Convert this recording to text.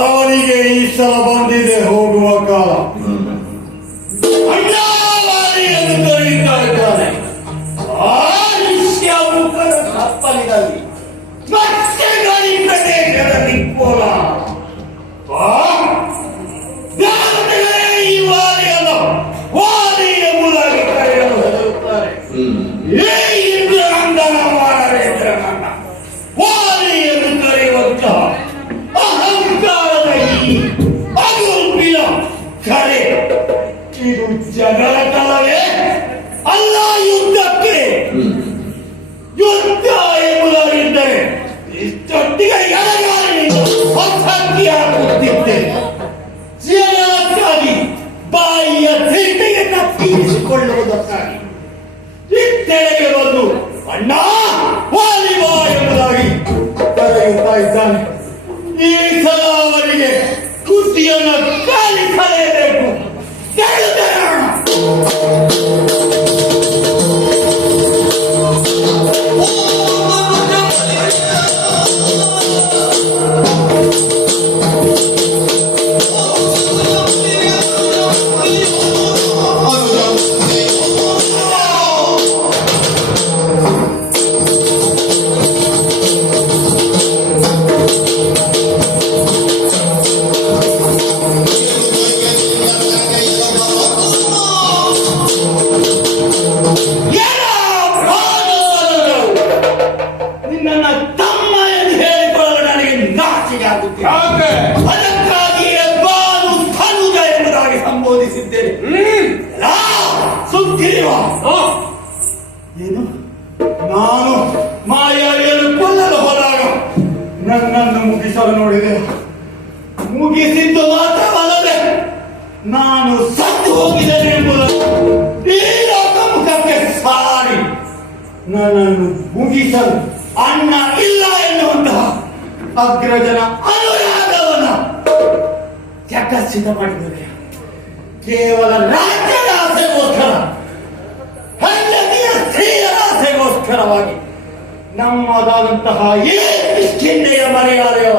ಅವನಿಗೆ ಈ ಸಲ ಬಂದಿದೆ ಹೋಗುವ ಕಾಲ. ಅಣ್ಣಾವಾರಿಯನ್ನು ಕರೆಯುತ್ತಾ ಇದ್ದಾನೆ. ಆಯುಷ್ಯಮುಖದ ಕಪ್ಪಲಿನಲ್ಲಿ ಮತ್ತೆ ಗಡಿ ಪ್ರದೇಶದಲ್ಲಿ ಕೋಲ. ಈ ವಾರಿಯನ್ನು ವಾರಿ ಎಂಬುದಾಗಿ ಕರೆಯಲು ಹೆದರುತ್ತಾರೆ. ಏ ಇಂದ್ರನಂದನ ವಾರೇಂದ್ರನಂದ ವಾರಿ ಎಂದು ಕರೆಯುವಂತಹ ಅಹಂಕಾರದ ಈ ಅಗುಲ್ಪಿನ ಕರೆ ಇದು ಜಗಳ ಕಲವೇ ಅಲ್ಲ, ಯುದ್ಧಕ್ಕೆ. ಯುದ್ಧ ಎಂಬುದಾಗಿದ್ದರೆ ಇಷ್ಟೊಟ್ಟಿಗೆ ಎಡಗಾಲಿನಿಂದ ಅಸಂಖ್ಯಾಗುತ್ತಿದ್ದೆ. ಜನಕ್ಕಾಗಿ ಬಾಯಿಯ ತಿಂಡಿಯನ್ನು ತೀರಿಸಿಕೊಳ್ಳುವುದಕ್ಕಾಗಿ ಇತ್ತೆಡೆಗೆ ಬಂದು ಅಣ್ಣ ವಾಲಿಬಾ ಎಂಬುದಾಗಿ ಕರೆಯುತ್ತಾ ಇದ್ದಾನೆ. ಈ ಸಲ ಅವರಿಗೆ ಕುಸ್ತಿಯನ್ನು ಕಲಿಸಲೇಬೇಕು. ಅದಕ್ಕಾಗಿಯೇ ಬಾನು ಧನುಜ ಎಂಬುದಾಗಿ ಸಂಬೋಧಿಸಿದ್ದೇನೆ. ಸುಗ್ರೀವ, ಏನು ನಾನು ಮಾಯಾವಿಯನ್ನು ಕೊಲ್ಲಲು ಹೋದಾಗ ನನ್ನನ್ನು ಮುಗಿಸಲು ನೋಡಿದೆ. ಮುಗಿಸಿದ್ದು ಮಾತ್ರವಲ್ಲದೆ ನಾನು ಸತ್ತು ಹೋಗಿದ್ದೇನೆ ಎಂಬುದನ್ನು ಈ ಲೋಕಮುಖಕ್ಕೆ ಸಾರಿ ನನ್ನನ್ನು ಮುಗಿಸಲು ಅಣ್ಣ ಇಲ್ಲ ಎನ್ನುವಂತಹ ಅಗ್ರಜನ ಅನುರಾಗವನ್ನ ಜಗಸಿದ್ಧ ಮಾಡಿದರೆ ಕೇವಲ ರಾಜ್ಯದ ಆಸೆಗೋಸ್ಕರ, ಹೆಂಡತಿಯ ಸ್ತ್ರೀಯರ ಆಸೆಗೋಸ್ಕರವಾಗಿ ನಮ್ಮದಾದಂತಹ ಈ ಕಿಂಡೆಯ ಮರ್ಯಾದೆಯ